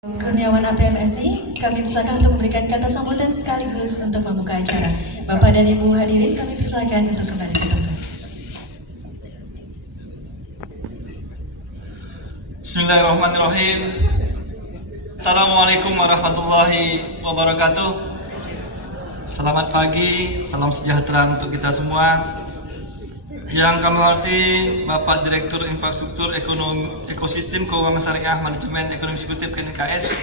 Kurniawan APMSI, kami persilakan untuk memberikan kata sambutan sekaligus untuk membuka acara. Bapak dan Ibu hadirin, kami persilakan untuk kembali ke tempat. Bismillahirrahmanirrahim. Assalamualaikum warahmatullahi wabarakatuh. Selamat pagi, salam sejahtera untuk kita semua. Yang kami hormati Bapak Direktur Infrastruktur Ekosistem Keuangan Syariah Manajemen Ekonomi Eksekutif KNKS,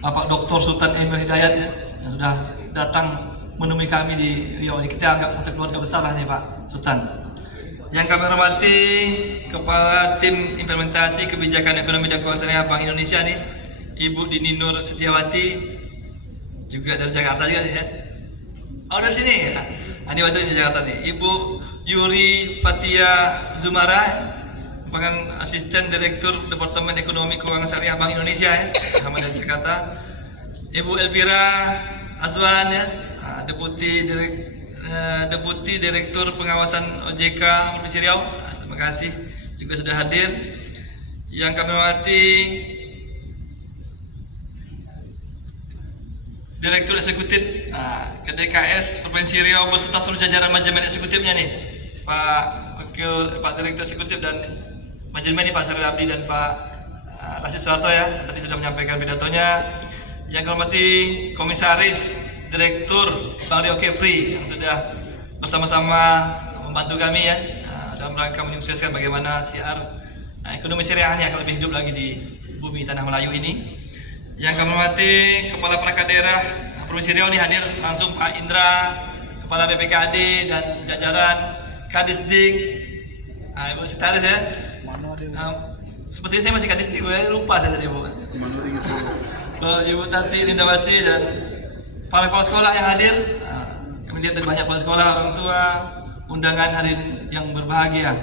Bapak Dr. Sultan Emir Hidayat ya, yang sudah datang menemui kami di Riau ini. Kita anggap satu keluarga besar lah nih Pak Sultan. Yang kami hormati Kepala Tim Implementasi Kebijakan Ekonomi dan Keuangan Syariah Bank Indonesia nih, Ibu Dini Nur Setiawati, juga dari Jakarta juga nih ya. Oh dari sini ya. Ini waktu di Jakarta nih. Ibu Yuri Fatia Zumara, merupakan Asisten Direktur Departemen Ekonomi Keuangan Syariah Bank Indonesia ya, sama dari Jakarta. Ibu Elvira Azwan ya, Deputi Direktur Pengawasan OJK Provinsi Riau. Terima kasih juga sudah hadir. Yang kami hormati Direktur Eksekutif KDKS Provinsi Riau beserta seluruh jajaran manajemen eksekutifnya nih, Pak Direktur Eksekutif dan manajemen nih Pak Saril Abdi dan Pak Rasid Soeharto ya, yang tadi sudah menyampaikan pidatonya. Yang kami hormati Komisaris Direktur Bank Riau Kepri yang sudah bersama-sama membantu kami ya dalam rangka menyukseskan bagaimana siar ekonomi syariahnya akan lebih hidup lagi di bumi tanah Melayu ini. Yang kami hormati Kepala Perangkat Daerah Provinsi Riau ini hadir langsung Pak Indra, Kepala BPKAD dan jajaran Kadisdik, Ibu Sitaris ya. Sepertinya saya masih Kadisdik, lupa saya tadi Bu. Ibu Tati Lindawati dan para kepala sekolah yang hadir. Kami lihat dari banyak kepala sekolah, orang tua, undangan hari yang berbahagia.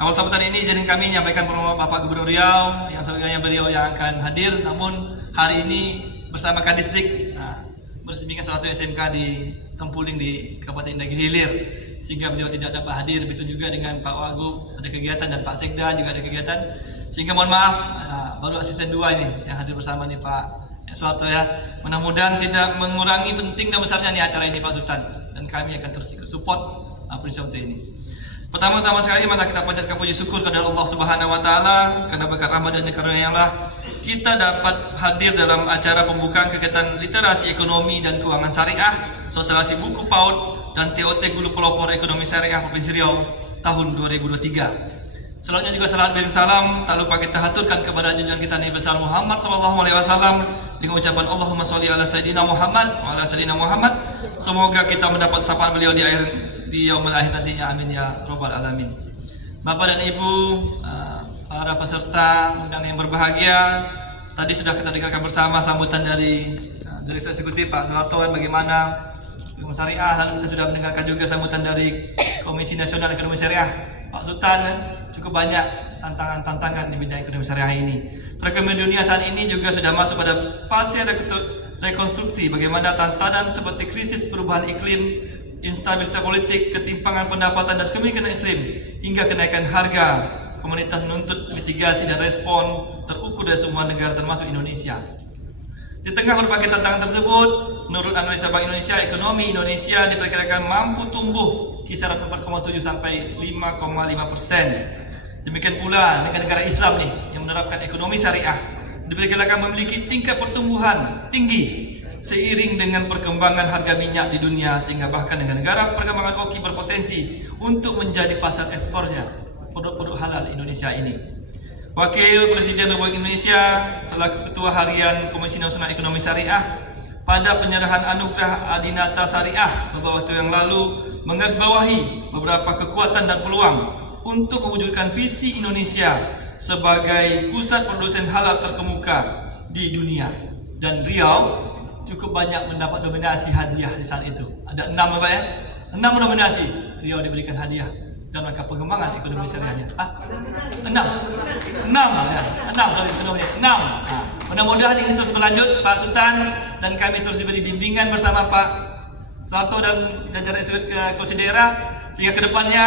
Awal sambutan ini izin kami menyampaikan promo Bapak Gubernur Riau yang sebagainya beliau yang akan hadir, namun hari ini bersama Kadisdik meresmikan salah satu SMK di Tempuling di Kabupaten Indragiri Hilir, sehingga beliau tidak dapat hadir. Begitu juga dengan Pak Wagub ada kegiatan dan Pak Sekda juga ada kegiatan, sehingga mohon maaf baru asisten dua ini yang hadir bersama nih Pak Soeharto ya. Mudah-mudahan tidak mengurangi penting dan besarnya nih acara ini Pak Sultan, dan kami akan terus support prinsip ini. Pertama-tama sekali mana kita panjatkan puji syukur kepada Allah Subhanahu wa taala karena berkat rahmat dan karunia-Nya kita dapat hadir dalam acara pembukaan kegiatan literasi ekonomi dan keuangan syariah, sosialisasi buku PAUD dan TOT Gulu Pelopor Ekonomi Syariah Provinsi Riau tahun 2023. Selanjutnya juga salam dan salam tak lupa kita haturkan kepada junjungan kita Nabi besar Muhammad SAW dengan ucapan Allahumma sholli ala sayyidina Muhammad wa ala sayyidina Muhammad. Semoga kita mendapat sapaan beliau di yaumul akhir nantinya, amin ya rabbal alamin. Bapak dan Ibu, para peserta undang yang berbahagia, tadi sudah kita dengarkan bersama sambutan dari Direktur Eksekutif Pak Soeharto bagaimana ekonomi syariah, lalu kita sudah mendengarkan juga sambutan dari Komisi Nasional Ekonomi Syariah Pak Sultan. Cukup banyak tantangan-tantangan di bidang ekonomi syariah ini. Perekonomian dunia saat ini juga sudah masuk pada fase rekonstruksi, bagaimana tantangan seperti krisis perubahan iklim, instabilitas politik, ketimpangan pendapatan dan kemiskinan ekstrim, hingga kenaikan harga komunitas menuntut mitigasi dan respon terukur dari semua negara termasuk Indonesia. Di tengah berbagai tantangan tersebut, menurut analisa Bank Indonesia, ekonomi Indonesia diperkirakan mampu tumbuh kisaran 4,7 sampai 5,5%. Demikian pula negara-negara Islam nih yang menerapkan ekonomi syariah diperkirakan memiliki tingkat pertumbuhan tinggi seiring dengan perkembangan harga minyak di dunia, sehingga bahkan negara-negara perkembangan oki berpotensi untuk menjadi pasar ekspornya produk-produk halal Indonesia ini. Wakil Presiden Republik Indonesia selaku Ketua Harian Komisi Nasional Ekonomi Syariah pada penyerahan anugerah Adinata Syariah beberapa waktu yang lalu menggarisbawahi beberapa kekuatan dan peluang untuk mewujudkan visi Indonesia sebagai pusat produsen halal terkemuka di dunia, dan Riau cukup banyak mendapat nominasi hadiah di saat itu. Ada 6 Bapak ya, 6 nominasi Riau diberikan hadiah dalam rangka pengembangan ekonomi syariahnya. 6 ya, 6 sorry ekonomi 6. Mudah-mudahan ini terus berlanjut Pak Sultan, dan kami terus diberi bimbingan bersama Pak Soeharto dan jajaran eksekutif daerah, sehingga kedepannya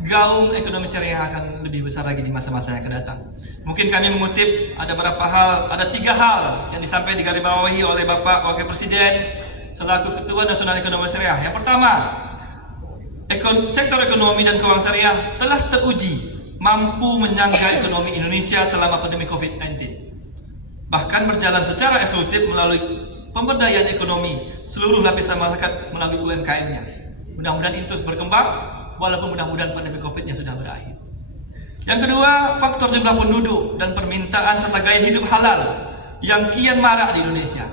gaung ekonomi syariah akan lebih besar lagi di masa-masa yang akan datang. Mungkin kami mengutip ada beberapa hal, ada 3 hal yang disampaikan digarisbawahi oleh Bapak Wakil Presiden selaku Ketua Nasional Ekonomi Syariah. Yang pertama, sektor ekonomi dan keuangan syariah telah teruji mampu menyangga ekonomi Indonesia selama pandemi COVID-19. Bahkan berjalan secara eksklusif melalui pemberdayaan ekonomi seluruh lapisan masyarakat melalui UMKM-nya. Mudah-mudahan itu terus berkembang walaupun mudah-mudahan pandemi COVID-nya sudah berakhir. Yang kedua, faktor jumlah penduduk dan permintaan serta gaya hidup halal yang kian marak di Indonesia.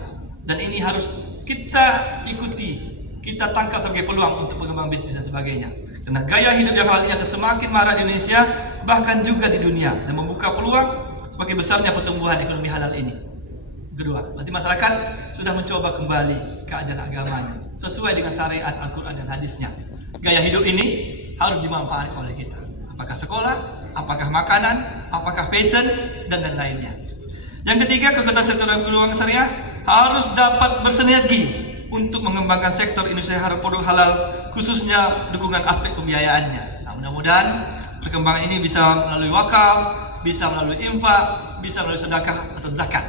Dan ini harus kita ikuti, kita tangkap sebagai peluang untuk pengembangan bisnis dan sebagainya. Karena gaya hidup yang halal ini akan semakin marak di Indonesia, bahkan juga di dunia, dan membuka peluang semakin besarnya pertumbuhan ekonomi halal ini. Kedua, berarti masyarakat sudah mencoba kembali ke ajaran agamanya sesuai dengan syariat Al-Quran dan hadisnya. Gaya hidup ini harus dimanfaatkan oleh kita. Apakah sekolah, apakah makanan, apakah fashion, dan lain-lainnya. Yang ketiga, kekuatan sektor keuangan syariah harus dapat bersinergi untuk mengembangkan sektor industri produk halal, khususnya dukungan aspek pembiayaannya. Nah, mudah-mudahan perkembangan ini bisa melalui wakaf, bisa melalui infak, bisa melalui sedekah atau zakat.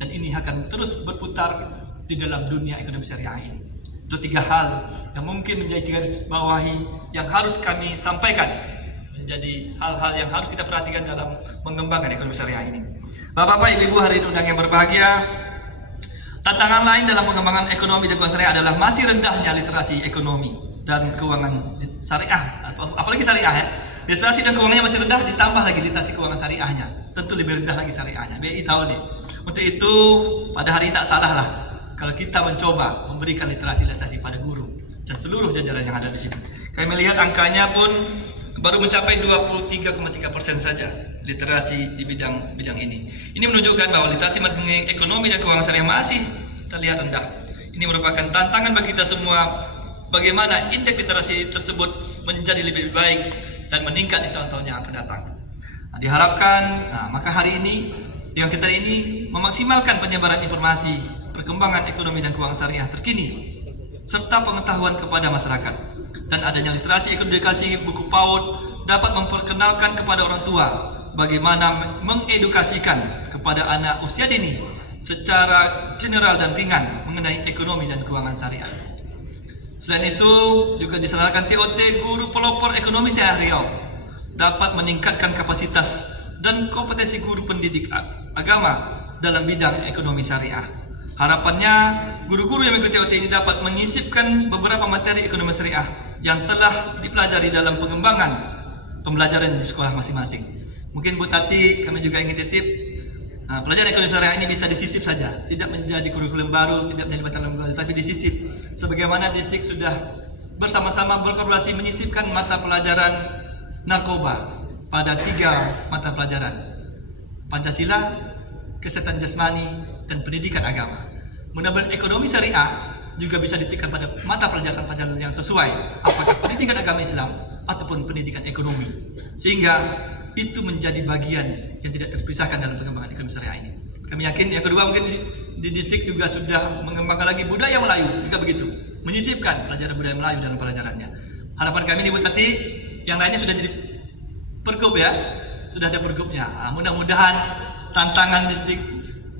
Dan ini akan terus berputar di dalam dunia ekonomi syariah ini. Itu 3 hal yang mungkin menjadi garis bawahi yang harus kami sampaikan, menjadi hal-hal yang harus kita perhatikan dalam mengembangkan ekonomi syariah ini. Bapak-bapak, ibu-ibu, hari ini undang yang berbahagia, tantangan lain dalam pengembangan ekonomi dan keuangan syariah adalah masih rendahnya literasi ekonomi dan keuangan syariah, apalagi syariah ya. Literasi dan keuangannya masih rendah, ditambah lagi literasi keuangan syariahnya, tentu lebih rendah lagi syariahnya. BI tahu deh. Untuk itu pada hari ini tak salah lah kalau kita mencoba memberikan literasi pada guru dan seluruh jajaran yang ada di sini. Kami melihat angkanya pun baru mencapai 23,3% saja literasi di bidang ini. Ini menunjukkan bahwa literasi mengenai ekonomi dan keuangan syariah masih terlihat rendah. Ini merupakan tantangan bagi kita semua bagaimana indeks literasi tersebut menjadi lebih baik dan meningkat di tahun-tahun yang akan datang. Nah, diharapkan, maka hari ini yang kita ini memaksimalkan penyebaran informasi perkembangan ekonomi dan keuangan syariah terkini serta pengetahuan kepada masyarakat, dan adanya literasi edukasi buku PAUD dapat memperkenalkan kepada orang tua bagaimana mengedukasikan kepada anak usia dini secara general dan ringan mengenai ekonomi dan keuangan syariah. Selain itu juga diselenggarakan TOT guru pelopor ekonomi syariah Riau dapat meningkatkan kapasitas dan kompetensi guru pendidik agama dalam bidang ekonomi syariah. Harapannya guru-guru yang mengikuti TOT ini dapat menyisipkan beberapa materi ekonomi syariah yang telah dipelajari dalam pengembangan pembelajaran di sekolah masing-masing. Mungkin Bu Tati, kami juga ingin titip pelajaran ekonomi syariah ini bisa disisip saja, tidak menjadi kurikulum baru, tidak menjadi materi baru, tapi disisip. Sebagaimana Distrik sudah bersama-sama berkolaborasi menyisipkan mata pelajaran narkoba pada 3 mata pelajaran: Pancasila, kesehatan jasmani, dan pendidikan agama. Mudah-mudahan ekonomi syariah juga bisa ditikam pada mata pelajaran-pelajaran yang sesuai, apakah pendidikan agama Islam ataupun pendidikan ekonomi, sehingga itu menjadi bagian yang tidak terpisahkan dalam pengembangan ekonomi syariah ini. Kami yakin yang kedua mungkin di Distrik juga sudah mengembangkan lagi budaya Melayu, juga begitu, menyisipkan pelajaran budaya Melayu dalam pelajarannya. Harapan kami nih Bu Tati, yang lainnya sudah jadi pergub ya, sudah ada pergubnya. Mudah-mudahan tantangan Distrik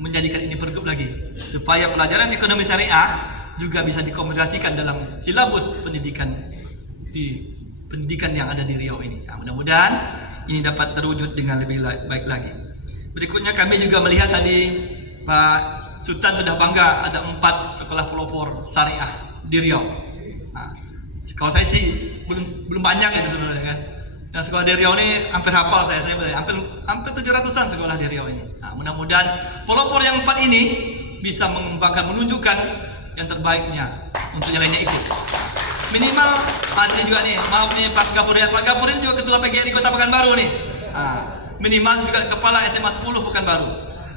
menjadikan ini pergub lagi, supaya pelajaran ekonomi syariah juga bisa dikomunikasikan dalam silabus pendidikan di pendidikan yang ada di Riau ini. Mudah-mudahan ini dapat terwujud dengan lebih baik lagi. Berikutnya kami juga melihat tadi Pak Sultan sudah bangga ada 4 sekolah pelopor syariah di Riau. Kalau saya sih belum banyak itu sebenarnya kan. Nah, sekolah di Riau ini hampir hafal saya, hampir 700-an sekolah di Riau ini. Mudah-mudahan pelopor yang 4 ini bisa mengembangkan, menunjukkan yang terbaiknya untuk yang lainnya ikut. Minimal ini juga nih, maaf nih Pak Gafur ya, Pak Gafur ini juga ketua PGRI Kota Pekanbaru nih. Minimal juga kepala SMA 10 Pekanbaru.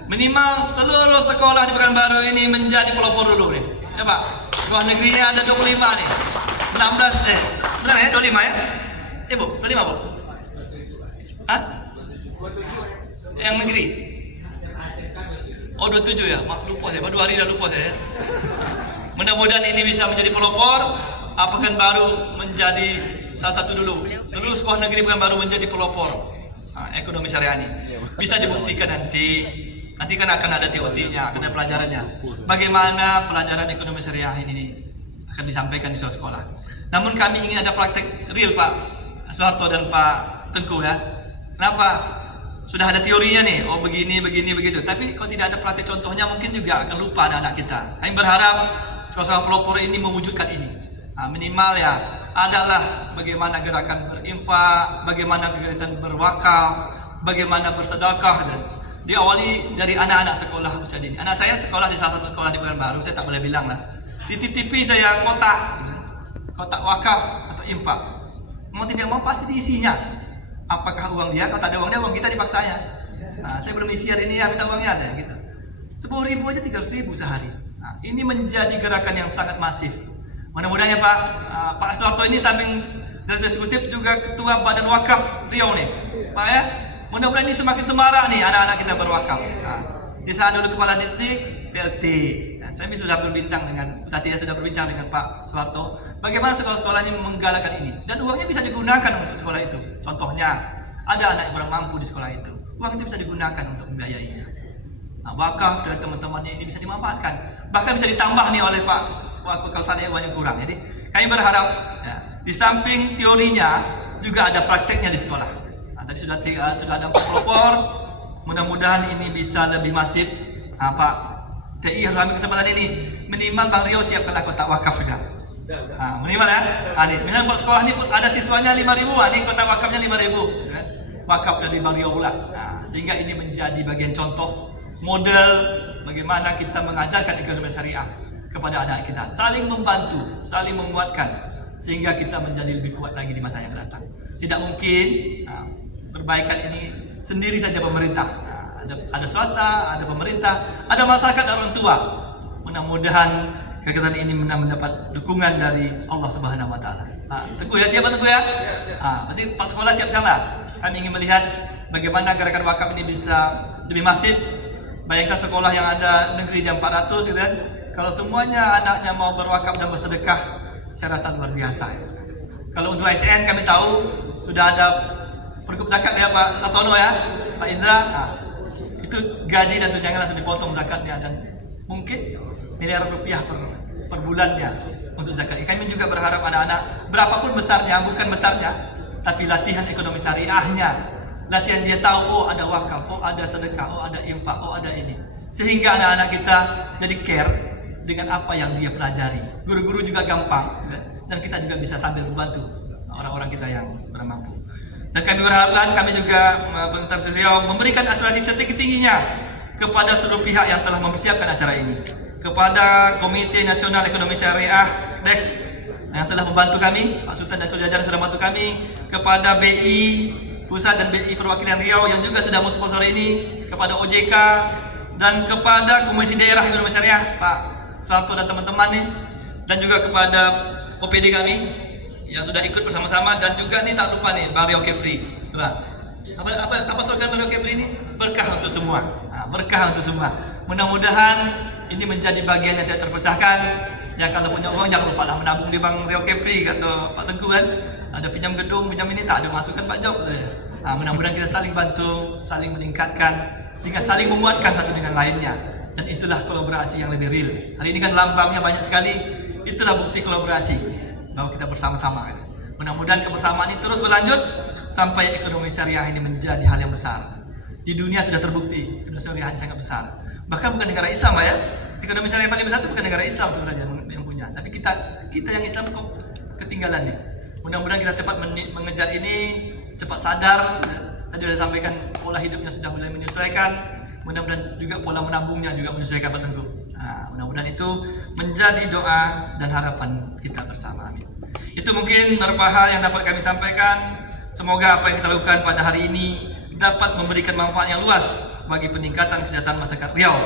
Minimal seluruh sekolah di Pekanbaru ini menjadi pelopor dulu nih. Ya Pak, sekolah negerinya ada 25 nih. 16 benar ya 25 ya? Bu, 25 Bu? Yang negeri? Oh 27 ya? Lupa saya, 2 hari dah lupa saya. Mudah-mudahan ini bisa menjadi pelopor. Pekanbaru menjadi salah satu dulu. Seluruh sekolah negeri Pekanbaru menjadi pelopor. ekonomi syariah ini. Bisa dibuktikan nanti kan akan ada TOT-nya, akan ada pelajarannya. Bagaimana pelajaran ekonomi syariah ini akan disampaikan di sekolah. Namun kami ingin ada praktek real Pak Soeharto dan Pak Tengku ya. Kenapa? Sudah ada teorinya nih, oh begini, begitu. Tapi kalau tidak ada praktek contohnya mungkin juga akan lupa anak-anak kita. Kami berharap sekolah-sekolah pelopor ini mewujudkan ini. Nah, minimal ya adalah bagaimana gerakan berinfak, bagaimana kegiatan berwakaf, bagaimana bersedekah dan diawali dari anak-anak sekolah usia dini. Anak saya sekolah di salah satu sekolah di Pekanbaru, saya tak boleh bilang lah. Dititipi saya kotak wakaf atau infak. Mau tidak mau pasti diisinya. Apakah uang dia? Kalau tak ada uangnya, uang kita dipaksanya. Nah, saya belum isi hari ini, ya minta uangnya ada gitu. 10.000 aja 300.000 sehari. Nah, ini menjadi gerakan yang sangat masif. Mudah-mudahan ya Pak Soeharto ini samping Direktur Eksekutif juga Ketua Badan Wakaf Riau nih, Pak ya. Mudah-mudahan ini semakin semarak nih anak-anak kita berwakaf. Nah, di saat dulu Kepala Distrik PLT, saya sudah berbincang dengan tadi sudah berbincang dengan Pak Soeharto. Bagaimana sekolah-sekolah ini menggalakkan ini dan uangnya bisa digunakan untuk sekolah itu. Contohnya ada anak yang kurang mampu di sekolah itu, uang itu bisa digunakan untuk membiayainya. Nah, wakaf dari teman-temannya ini bisa dimanfaatkan, bahkan bisa ditambah nih oleh Pak. Wah, kalau saya uangnya kurang. Jadi kami berharap ya, di samping teorinya juga ada prakteknya di sekolah. Nah, tadi sudah ada pelopor. Mudah-mudahan ini bisa lebih masif. Pak TI harus ambil kesempatan ini. Minimal Bang Rio siapkanlah kotak wakaf juga. Nah, minimal ya. Misalnya buat sekolah ini ada siswanya 5.000, ini kotak wakafnya 5.000. Ya. Wakaf dari Bang Rio pula. Nah, sehingga ini menjadi bagian contoh model bagaimana kita mengajarkan ekonomi syariah kepada anak kita, saling membantu, saling menguatkan, sehingga kita menjadi lebih kuat lagi di masa yang datang. Tidak mungkin perbaikan ini sendiri saja pemerintah. Ada swasta, ada pemerintah, ada masyarakat dan orang tua. Mudah-mudahan kegiatan ini mendapat dukungan dari Allah Subhanahu Wa Taala. Tengku ya, siapa Tengku ya? Berarti Pak Sekolah siap sana. Kami ingin melihat bagaimana gerakan wakaf ini bisa lebih masif. Bayangkan sekolah yang ada negeri jam 400 gitu kan. Kalau semuanya anaknya mau berwakaf dan bersedekah, saya rasa luar biasa. Kalau untuk ASN kami tahu sudah ada pergub zakat ya Pak Latono ya, Pak Indra. Itu gaji dan tunjangan langsung dipotong zakatnya dan mungkin miliaran rupiah per bulannya untuk zakat. Kami juga berharap anak-anak berapapun besarnya, bukan besarnya, tapi latihan ekonomi syariahnya, latihan dia tahu oh ada wakaf, oh ada sedekah, oh ada infak, oh ada ini, sehingga anak-anak kita jadi care dengan apa yang dia pelajari. Guru-guru juga gampang dan kita juga bisa sambil membantu orang-orang kita yang kurang mampu. Dan kami berharap kami juga pemerintah Riau memberikan aspirasi setinggi-tingginya kepada seluruh pihak yang telah mempersiapkan acara ini, kepada Komite Nasional Ekonomi Syariah DEX yang telah membantu kami, Pak Sultan dan Saudara Jajaran sudah membantu kami, kepada BI Pusat dan BI Perwakilan Riau yang juga sudah mensponsor ini, kepada OJK dan kepada Komisi Daerah Ekonomi Syariah Pak Soeharto dan teman-teman nih, dan juga kepada OPD kami yang sudah ikut bersama-sama, dan juga nih tak lupa nih Bang Rio Kepri. Apa slogan Bang Rio Kepri ini? Berkah untuk semua. Berkah untuk semua. Mudah-mudahan ini menjadi bagian yang tidak terpisahkan. Ya kalau punya uang jangan lupa lah menabung di Bang Rio Kepri, kata Pak Tengku kan. Ada pinjam gedung, pinjam ini tak ada masukan Pak Job. Mudah-mudahan kita saling bantu, saling meningkatkan, sehingga saling menguatkan satu dengan lainnya. Dan itulah kolaborasi yang lebih real. Hari ini kan lambangnya banyak sekali. Itulah bukti kolaborasi bahwa kita bersama-sama. Mudah-mudahan kebersamaan ini terus berlanjut sampai ekonomi syariah ini menjadi hal yang besar. Di dunia sudah terbukti ekonomi syariah ini sangat besar. Bahkan bukan negara Islam ya. Ekonomi syariah yang paling besar itu bukan negara Islam sebenarnya yang punya. Tapi kita yang Islam kok ketinggalan nih. Mudah-mudahan kita cepat mengejar ini, cepat sadar. Tadi sudah sampaikan pola hidupnya sudah mulai menyesuaikan. Mudah-mudahan juga pola menabungnya juga menyesuaikan Pak Tengku. Mudah-mudahan itu menjadi doa dan harapan kita bersama. Amin. Itu mungkin beberapa hal yang dapat kami sampaikan. Semoga apa yang kita lakukan pada hari ini dapat memberikan manfaat yang luas bagi peningkatan kesejahteraan masyarakat Riau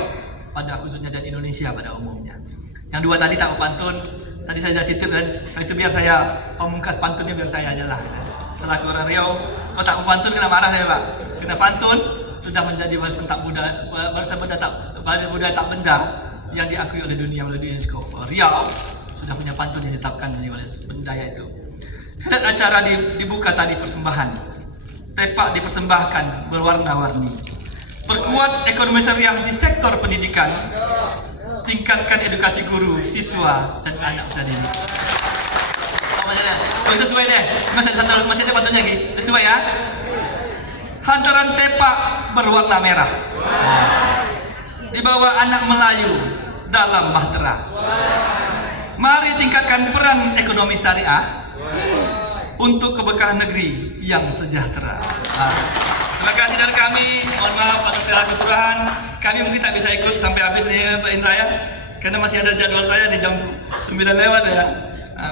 pada khususnya dan Indonesia pada umumnya. Yang dua tadi tak pantun, tadi saya titip dan itu biar saya pamungkas pantunnya biar saya aja lah. Selaku orang Riau, kalau tak pantun kena marah saya Pak. Kena pantun sudah menjadi warisan tak budaya tak benda yang diakui oleh dunia melalui UNESCO. Riau sudah punya pantun yang ditetapkan oleh benda itu. Dan acara dibuka tadi persembahan Tepak dipersembahkan berwarna-warni. Perkuat ekonomi syariah di sektor pendidikan. Tingkatkan edukasi guru, siswa, dan anak usaha didik. Oh, itu sesuai deh. Masih ada bantunya lagi. Itu sesuai ya. Hantaran tepak berwarna merah. Dibawa anak Melayu dalam bahtera. Mari tingkatkan peran ekonomi syariah untuk keberkahan negeri yang sejahtera. Terima kasih dari kami. Mohon maaf atas segala kekurangan. Kami mungkin tak bisa ikut sampai habis nih Pak Indra ya, karena masih ada jadwal saya di jam 9 lewat ya.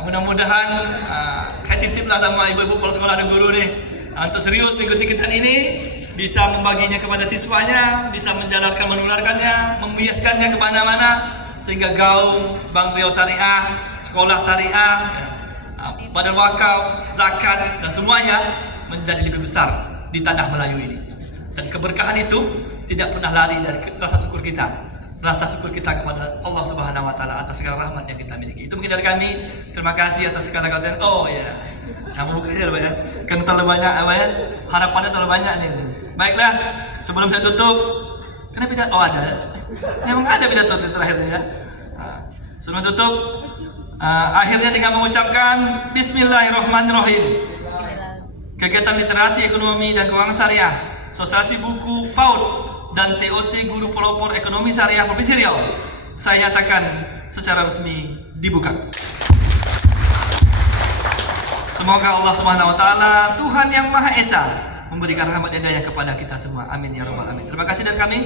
Mudah-mudahan kayak titip lah sama ibu-ibu kepala sekolah dan guru nih, untuk serius mengikuti kegiatan ini, bisa membaginya kepada siswanya, bisa menjalarkan, menularkannya, membiaskannya kemana-mana, sehingga gaung Bank Riau Syariah, sekolah syariah, badan wakaf, zakat, dan semuanya menjadi lebih besar di tanah Melayu ini. Dan keberkahan itu tidak pernah lari dari rasa syukur kita. Rasa syukur kita kepada Allah Subhanahu wa taala atas segala rahmat yang kita miliki. Itu mungkin dari kami. Terima kasih atas segala kalian. Oh ya. Kamu kerja banyak. Kan terlalu banyak apa ya? Harapannya terlalu banyak nih. Baiklah, sebelum saya tutup, kenapa tidak? Oh ada. Memang ada pidato terakhirnya ya. Sebelum tutup, akhirnya dengan mengucapkan Bismillahirrahmanirrahim. Kegiatan literasi ekonomi dan keuangan syariah, Asosiasi Buku PAUD dan TOT Guru Pelopor Ekonomi Syariah Provinsi Riau, saya nyatakan secara resmi dibuka. Semoga Allah Subhanahu wa taala, Tuhan yang Maha Esa, memberikan rahmat dan hidayah kepada kita semua. Amin ya rabbal alamin. Terima kasih dari kami.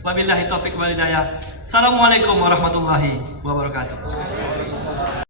Wabillahi taufiq wal hidayah. Assalamualaikum warahmatullahi wabarakatuh.